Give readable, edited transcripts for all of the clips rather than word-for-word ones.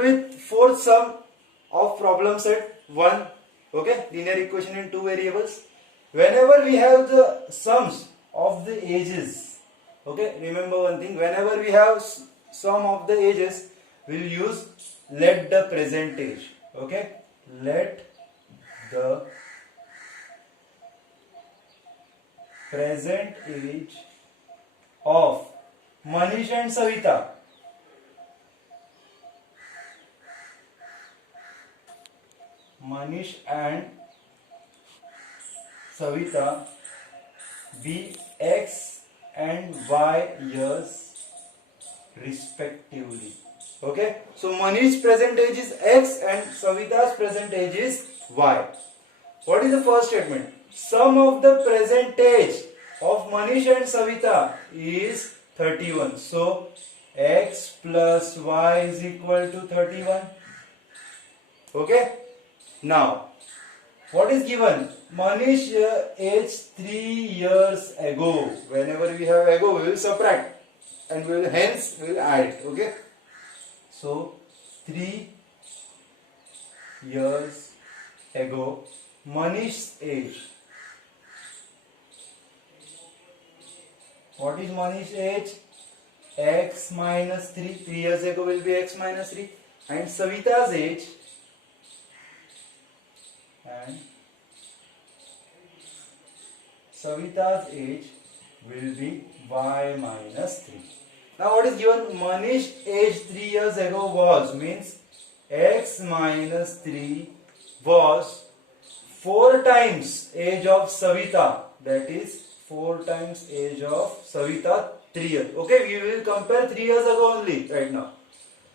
start with fourth sum of problem set 1. Okay, linear equation in two variables. Whenever we have the sums of the ages, okay, remember one thing, whenever we have sum of the ages, we'll use let the present age. Okay, let the present age of Manish and Savita be X and Y years respectively. Okay, so Manish's present age is X and Savita's present age is Y. What is the first statement? Sum of the present age of Manish and Savita is 31. So X plus Y is equal to 31. Okay. Now, what is given? Manish age 3 years ago. Whenever we have ago, we will subtract and we will hence we will add. Okay. So 3 years ago, Manish's age. What is Manish's age? X minus 3. 3 years ago will be X minus 3. And Savita's age. Will be Y minus 3. Now what is given? Manish's age 3 years ago was, means X minus 3 was 4 times age of Savita. That is 4 times age of Savita 3 years. Okay, we will compare 3 years ago only right now.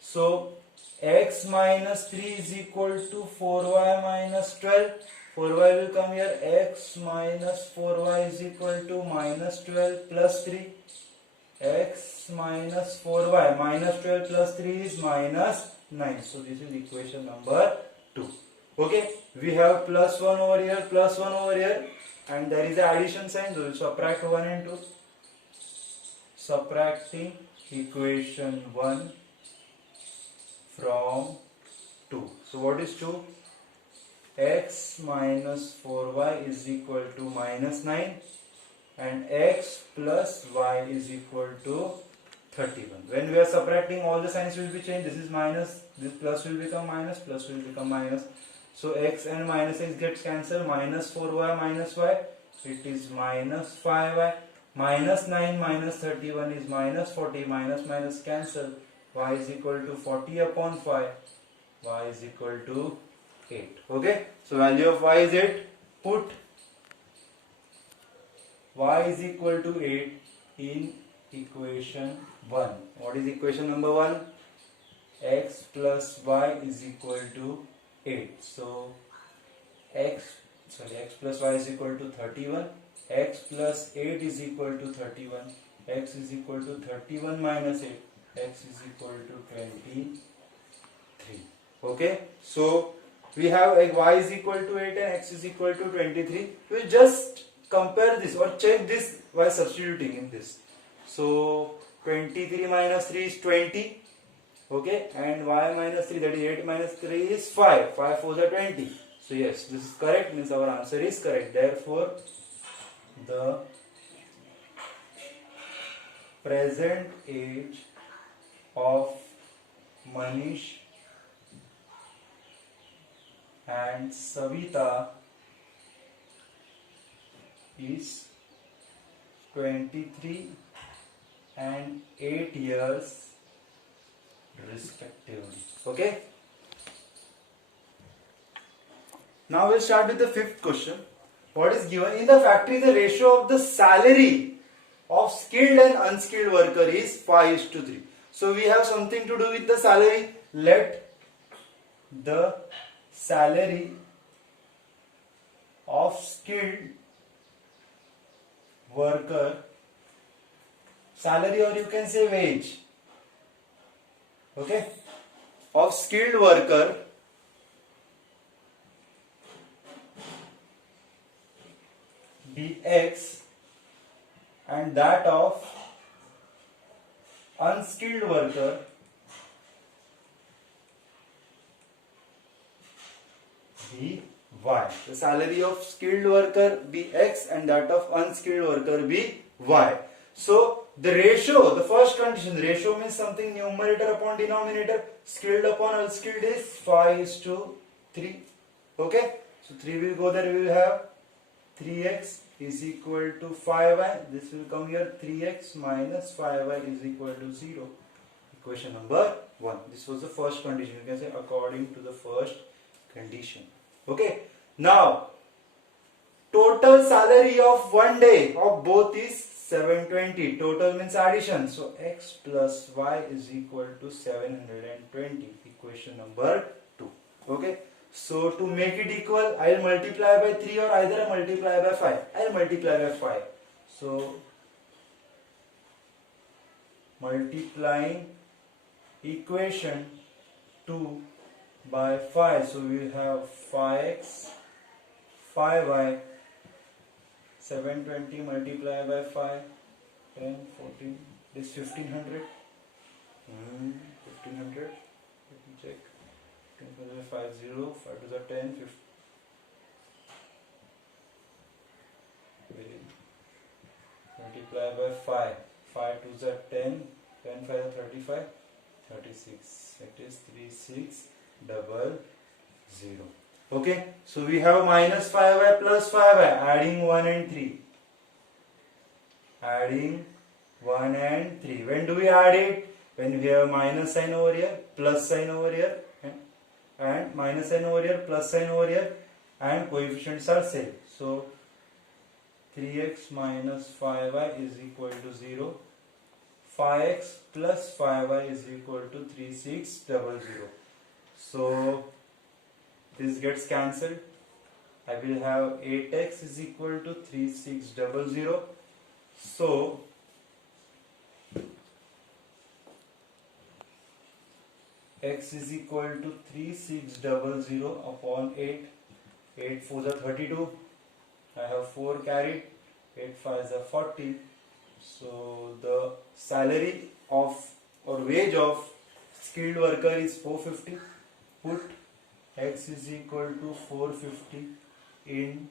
So X minus 3 is equal to 4Y minus 12. 4Y will come here. X minus 4Y is equal to minus 12 plus 3. X minus 4Y minus 12 plus 3 is minus 9. So this is equation number 2. Okay, we have plus 1 over here, plus 1 over here, and there is an addition sign, so we will subtract 1 and 2. Subtracting equation 1 from 2. So what is 2? X minus 4y is equal to minus 9 and x plus y is equal to 31. When we are subtracting, all the signs will be changed. This is minus, this plus will become minus, plus will become minus. So x and minus x gets cancelled. Minus 4y minus y, it is minus 5y. Minus 9 minus 31 is minus 40. Minus minus cancel. Y is equal to 40 upon 5. Y is equal to 8. Okay, so value of y is 8. Put y is equal to 8 in equation 1. What is equation number 1? X plus y is equal to 8. So x plus y is equal to 31. X plus 8 is equal to 31. X is equal to 31 minus 8. X is equal to 23. Okay, so we have y is equal to 8 and x is equal to 23. We will just compare this or check this by substituting in this. So 23 minus 3 is 20. Okay, and y minus 3, that is 8 minus 3 is 5. 5 4s are 20. So yes, this is correct, means our answer is correct. Therefore, the present age of Manish and Savita is 23 and 8 years respectively. Okay. Now we'll start with the fifth question. What is given? In the factory, the ratio of the salary of skilled and unskilled worker is 5:3. So we have something to do with the salary. Let the salary of skilled worker, salary or you can say wage, okay, of skilled worker be X and that of unskilled worker Y. The salary of skilled worker be X and that of unskilled worker be Y. So the ratio, the first condition, ratio means something numerator upon denominator. Skilled upon unskilled is 5:3. Okay. So 3 will go there. We will have 3x is equal to 5y. This will come here. 3x minus 5y is equal to 0. Equation number 1. This was the first condition. You can say according to the first condition. Okay. Now, total salary of one day of both is 720. Total means addition. So, x plus y is equal to 720. Equation number 2. Okay. So, to make it equal, I will multiply by 3 or either I multiply by 5. I will multiply by 5. So, multiplying equation 2 by 5. So, we will have 5x, 5y, 720 multiplied by 5, 10, 14, this 1500. 1500. Let me check. 10 5 0, 5 to the 10, 50. Multiply by 5. 5 to the 10, 10 5 to 35, 36. It is 3600. Okay, so we have minus 5y plus 5y, adding 1 and 3. Adding 1 and 3. When do we add it? When we have minus sign over here, plus sign over here, and minus sign over here, plus sign over here, and coefficients are same. So 3x minus 5y is equal to 0. 5x plus 5y is equal to 3600. So this gets cancelled. I will have 8x is equal to 3600. So x is equal to 3600 upon 8. 8 4s are 32. I have 4 carried. 8 5s are 40. So the salary of or wage of skilled worker is 450. Put x is equal to 450 in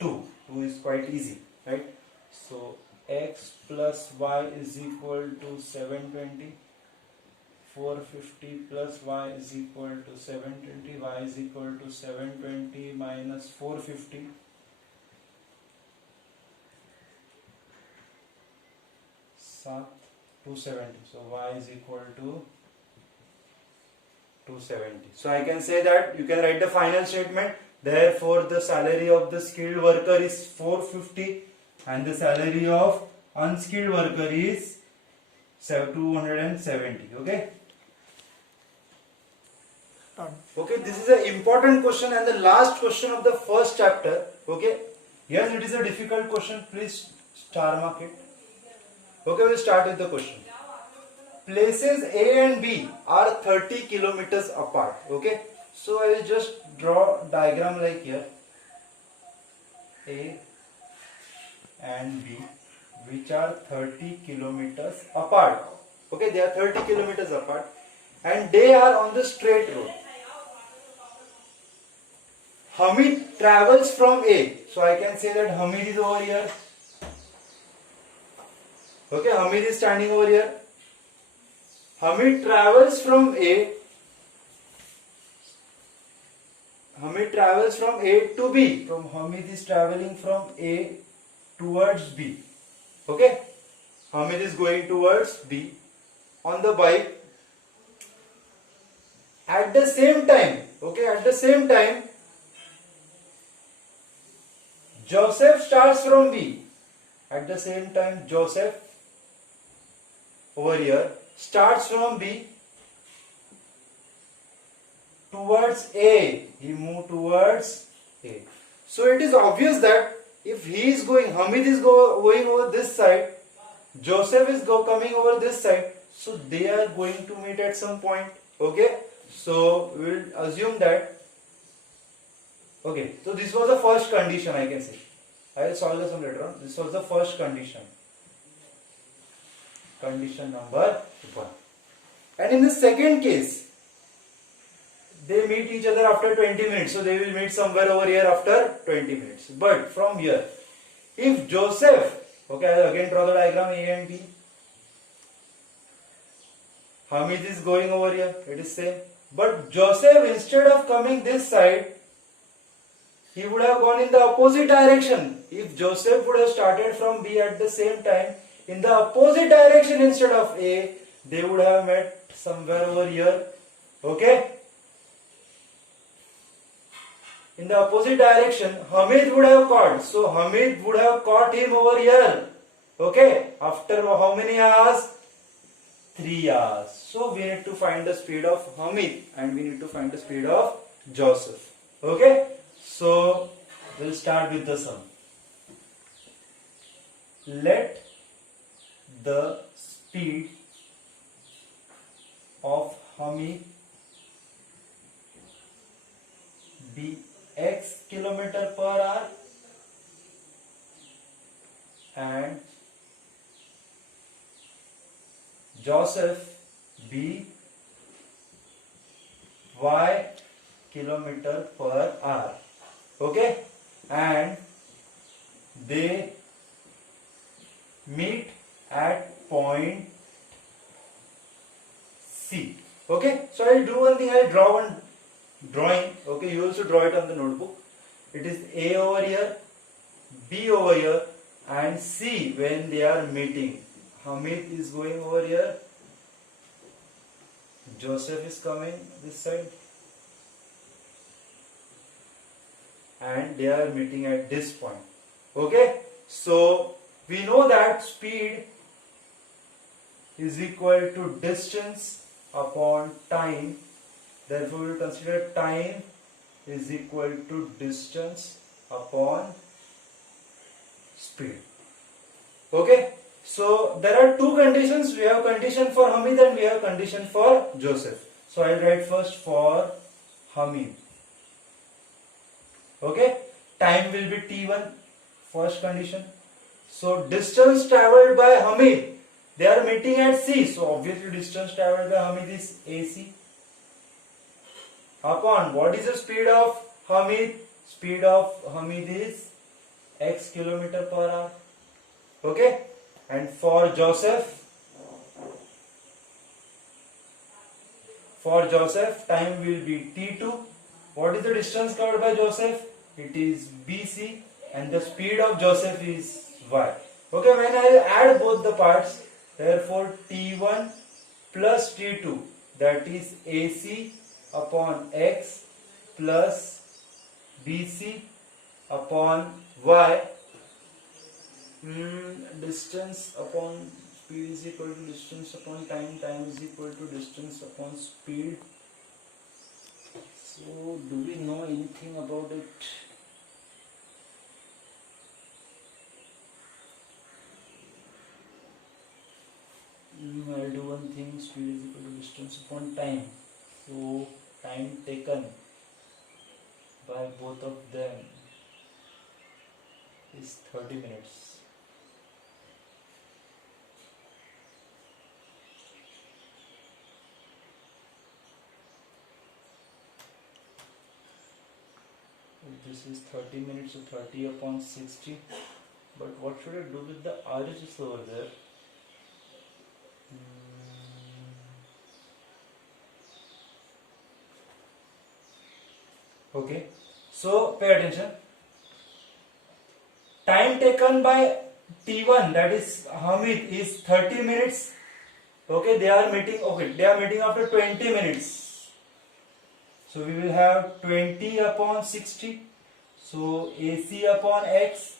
2. 2 is quite easy, right? So x plus y is equal to 720. 450 plus y is equal to 720. Y is equal to 720 minus 450. 270. So y is equal to 270. So I can say that you can write the final statement. Therefore, the salary of the skilled worker is 450 and the salary of unskilled worker is 270. Okay. Okay, this is an important question and the last question of the first chapter. Okay. Yes, it is a difficult question. Please star mark it. Okay, we'll start with the question. Places A and B are 30 kilometers apart. Okay, so I will just draw diagram like here. A and B, which are 30 kilometers apart. Okay, they are 30 kilometers apart and they are on the straight road. Hamid travels from A. So I can say that Hamid is over here. Okay, Hamid is standing over here. Hamid travels from A. Hamid travels from A to B. Hamid is traveling from A towards B. Okay, Hamid is going towards B on the bike. At the same time, Joseph starts from B. At the same time, Joseph over here starts from B towards A. He moved towards A. So it is obvious that if he is going, Hamid is going over this side, Joseph is coming over this side, so they are going to meet at some point. Okay, so we will assume that. Okay, so this was the first condition, I can say. I will solve this one later on. This was the first condition. Condition number 1. And in the second case, they meet each other after 20 minutes. So they will meet somewhere over here after 20 minutes. But from here, if Joseph, okay, I will again draw the diagram A and B. Hamid is going over here, it is same. But Joseph, instead of coming this side, he would have gone in the opposite direction. If Joseph would have started from B at the same time, in the opposite direction instead of A, they would have met somewhere over here. Okay? In the opposite direction, Hamid would have caught. So Hamid would have caught him over here. Okay? After how many hours? 3 hours. So we need to find the speed of Hamid and we need to find the speed of Joseph. Okay? So we'll start with the sum. Let the speed of Hamid be x kilometer per hour and Joseph be y kilometer per hour. Okay, and they meet at point C. Okay, so I'll do one thing. I'll draw one drawing. Okay, you also draw it on the notebook. It is A over here, B over here, and C when they are meeting. Hamid is going over here, Joseph is coming this side, and they are meeting at this point. Okay, so we know that speed is equal to distance upon time. Therefore, we will consider time is equal to distance upon speed. Okay. So there are two conditions. We have condition for Hamid and we have condition for Joseph. So I will write first for Hamid. Okay. Time will be T1, first condition. So distance travelled by Hamid, they are meeting at C. So obviously distance travelled by Hamid is AC. Upon what is the speed of Hamid? Speed of Hamid is x kilometer per hour. Okay. And for Joseph, time will be T2. What is the distance covered by Joseph? It is BC, and the speed of Joseph is y. Okay, when I will add both the parts, therefore T1 plus T2, that is AC upon x plus BC upon y. Distance upon speed is equal to distance upon time. Time is equal to distance upon speed. So, do we know anything about it? I'll do one thing. Speed is equal to distance upon time. So, time taken by both of them is 30 minutes. This is 30 minutes, so 30 upon 60. But what should I do with the RHS over there? Okay, so pay attention. Time taken by T1, that is Hamid, is 30 minutes. Okay, they are meeting. Okay, they are meeting after 20 minutes. So we will have 20 upon 60. So AC upon X,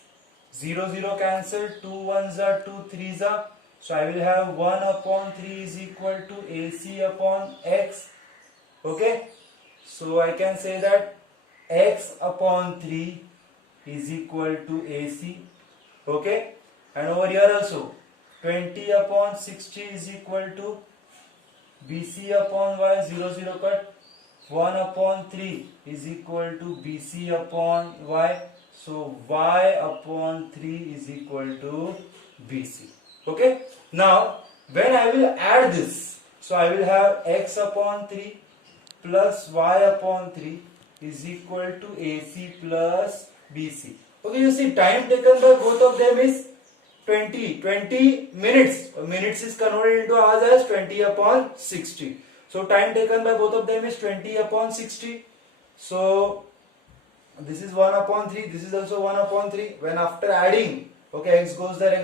0 0 cancel, 2 1s are 2 3s are. So I will have 1 upon 3 is equal to AC upon X. Okay, so I can say that X upon 3 is equal to AC. Okay, and over here also 20 upon 60 is equal to BC upon Y, 0 0 cut. 1 upon 3 is equal to BC upon Y. So Y upon 3 is equal to BC. Okay. Now when I will add this, so I will have X upon 3 plus y upon 3 is equal to AC plus BC. Okay, you see time taken by both of them is 20 minutes. Minutes is converted into hours as 20 upon 60. So time taken by both of them is 20 upon 60. So this is 1 upon 3, this is also 1 upon 3. When after adding, okay, x goes there,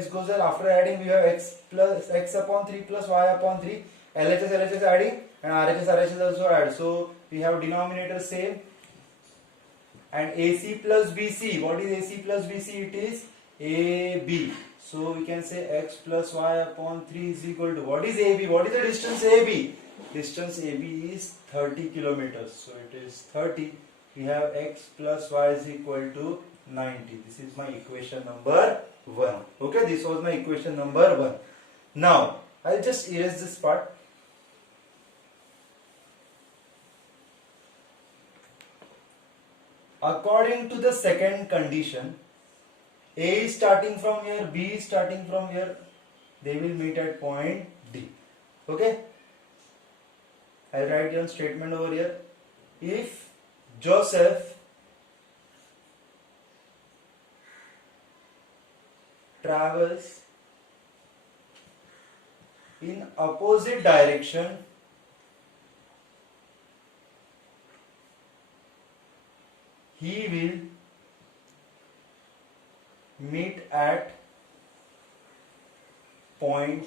after adding we have x upon 3 plus y upon 3. LHS adding and RHS also add. So we have denominator same. And AC plus BC, what is AC plus BC? It is AB. So we can say x plus y upon 3 is equal to, what is AB? What is the distance AB? Distance AB is 30 kilometers. So it is 30. We have x plus y is equal to 90. This is my equation number 1. Okay, this was my equation number 1. Now, I'll just erase this part. According to the second condition, A is starting from here, B is starting from here, they will meet at point D. Okay? I'll write down statement over here. If Joseph travels in opposite direction he will meet at point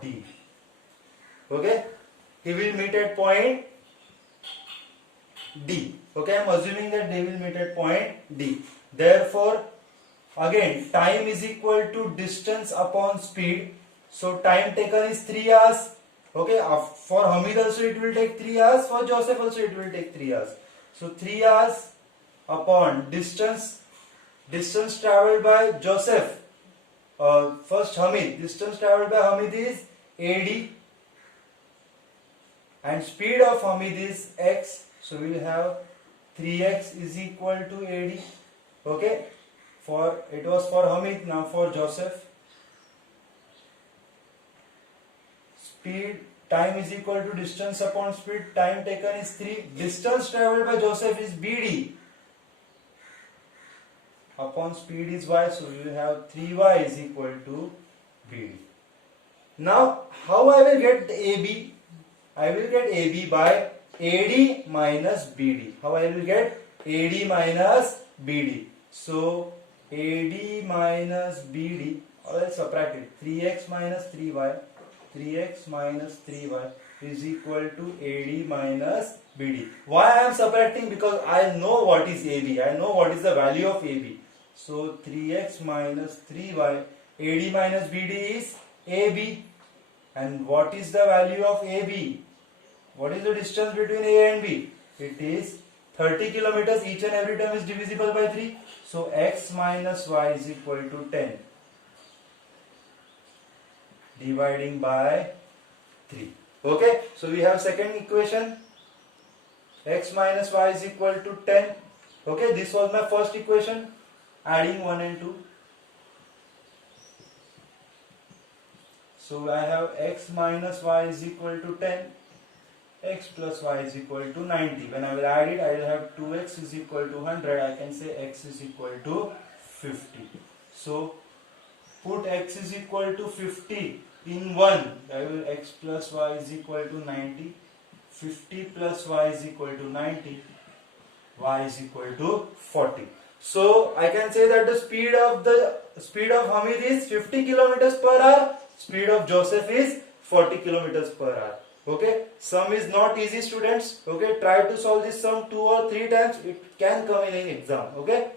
D. Okay? He will meet at point D. Okay, I am assuming that they will meet at point D. Therefore, again, time is equal to distance upon speed. So, time taken is 3 hours. Okay, for Hamid also it will take 3 hours. For Joseph also it will take 3 hours. So, 3 hours upon distance traveled by Joseph. First Hamid, distance traveled by Hamid is AD. And speed of Hamid is x. So we will have 3x is equal to AD. Okay. It was for Hamid, now for Joseph. Speed, time is equal to distance upon speed. Time taken is 3. Distance traveled by Joseph is BD. Upon speed is y. So we will have 3y is equal to BD. Now, how I will get AB? I will get AB by AD minus BD. How I will get AD minus BD? So AD minus BD, or I'll subtract it. 3x minus 3y. 3x minus 3y is equal to AD minus BD. Why I am subtracting? Because I know what is AB. I know what is the value of AB. So 3x minus 3y. AD minus BD is AB. And what is the value of AB? What is the distance between A and B? It is 30 kilometers. Each and every term is divisible by 3. So x minus y is equal to 10. Dividing by 3. Okay. So we have second equation. X minus y is equal to 10. Okay. This was my first equation. Adding 1 and 2. So I have x minus y is equal to 10. X plus y is equal to 90. When I will add it, I will have 2x is equal to 100. I can say x is equal to 50. So put x is equal to 50 in 1. I will x plus y is equal to 90. 50 plus y is equal to 90. Y is equal to 40. So I can say that the speed of Hamid is 50 kilometers per hour. Speed of Joseph is 40 kilometers per hour. Okay, sum is not easy, students. Okay, try to solve this sum 2 or 3 times. It can come in an exam. Okay.